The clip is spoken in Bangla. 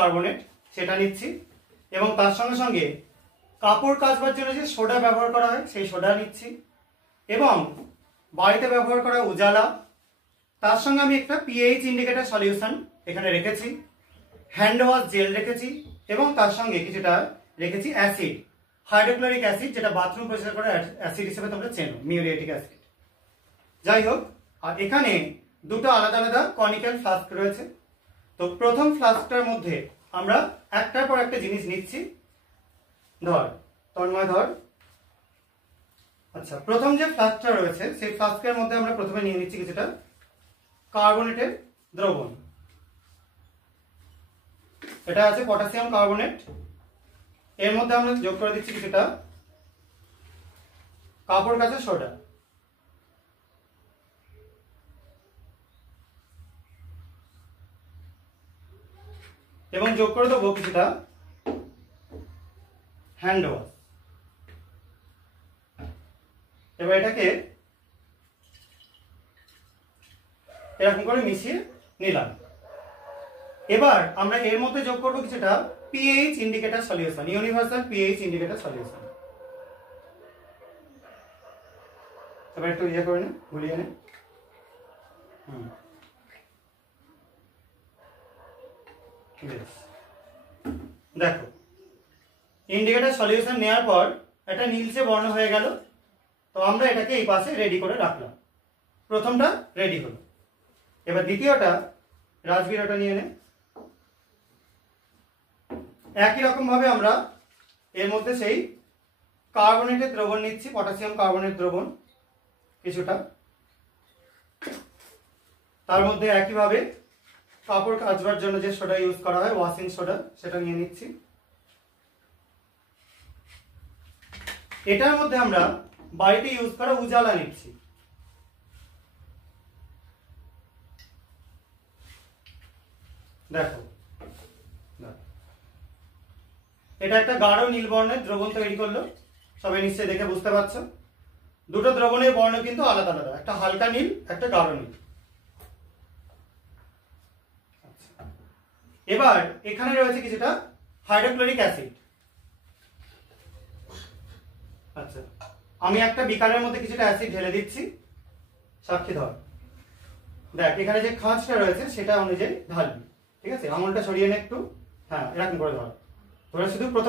কার্বনেট সেটা নিচ্ছি এবং তার সঙ্গে সঙ্গে কাপড় কাচবার জন্য যে সোডা ব্যবহার করা হয় সেই সোডা নিচ্ছি এবং বাড়িতে ব্যবহার করা উজালা, তার সঙ্গে আমি একটা পিএইচ ইন্ডিকেটর সলিউশন এখানে রেখেছি, হ্যান্ড ওয়াশ জেল রেখেছি এবং তার সঙ্গে কিছুটা রেখেছি অ্যাসিড, হাইড্রোক্লোরিক অ্যাসিড, যেটা বাথরুম পরিষ্কার করার অ্যাসিড হিসেবে তোমরা চেনো, মিউরিয়েটিক অ্যাসিড। যাই হোক, আর এখানে দুটো আলাদা আলাদা কনিক্যাল ফ্লাস্ক রয়েছে। তো প্রথম ফ্লাস্কটার মধ্যে আমরা একটার পর একটা জিনিস নিচ্ছি। ধর তন্ময় ধর। আচ্ছা, প্রথম যে ফ্লাস্কটা রয়েছে সেই ফ্লাস্কের মধ্যে আমরা প্রথমে নিয়ে নিচ্ছি কিছুটা কার্বনেটের দ্রবণ। এটা আছে পটাশিয়াম কার্বনেট। এর মধ্যে আমরা যোগ করে দিচ্ছি কিছুটা কাপড় কাচা সোডা। এবং যোগ করে দেবো কিছুটা হ্যান্ড ওয়াশ। এবার এটাকে এরকম করে মিশিয়ে নিলাম। এবার আমরা এর মধ্যে যোগ করবো কিছুটা pH indicator solution, universal pH indicator solution. এবার একটু ইয়ে করে নে, গুলিয়ে নে। দেখো, ইন্ডিকেটর সলিউশন নেওয়ার পর এটা নীলচে বর্ণ হয়ে গেল। তো আমরা এটাকে এই পাশে রেডি করে রাখলাম। প্রথমটা রেডি হলো। এবার দ্বিতীয়টা, রাজবীর ওটা নিয়ে নে। একই রকম ভাবে আমরা এর মধ্যে সেই কার্বনেটের দ্রবণ নিচ্ছি, পটাশিয়াম কার্বনেট দ্রবণ কিছুটা। তার মধ্যে একইভাবে কাপড় কাচবার জন্য যে সোডা ইউজ করা হয়, ওয়াশিং সোডা, সেটা নিয়ে নিচ্ছি। এটার মধ্যে আমরা বাড়িতে ইউজ করা উজালা নিচ্ছি। দেখো, এটা একটা গাঢ় নীল বর্ণের দ্রবণ তৈরি করলো। সবাই নিশ্চয়ই দেখে বুঝতে পারছো। দুটো দ্রবণের বর্ণ কিন্তু আলাদা আলাদা, একটা হালকা নীল, একটা গাঢ় নীল। এবার এখানে রয়েছে কিছুটা হাইড্রোক্লোরিক অ্যাসিড। আচ্ছা, আমি একটা বিকারের মধ্যে কিছুটা অ্যাসিড ঢেলে দিচ্ছি। সাক্ষী ধর, দেখ এখানে যে খাঁজটা রয়েছে সেটা অনুযায়ী ঢালবি। ঠিক আছে, আঙুলটা সরিয়ে নে একটু। হ্যাঁ, এরকম করে ধর। ধরে শুধু প্রথম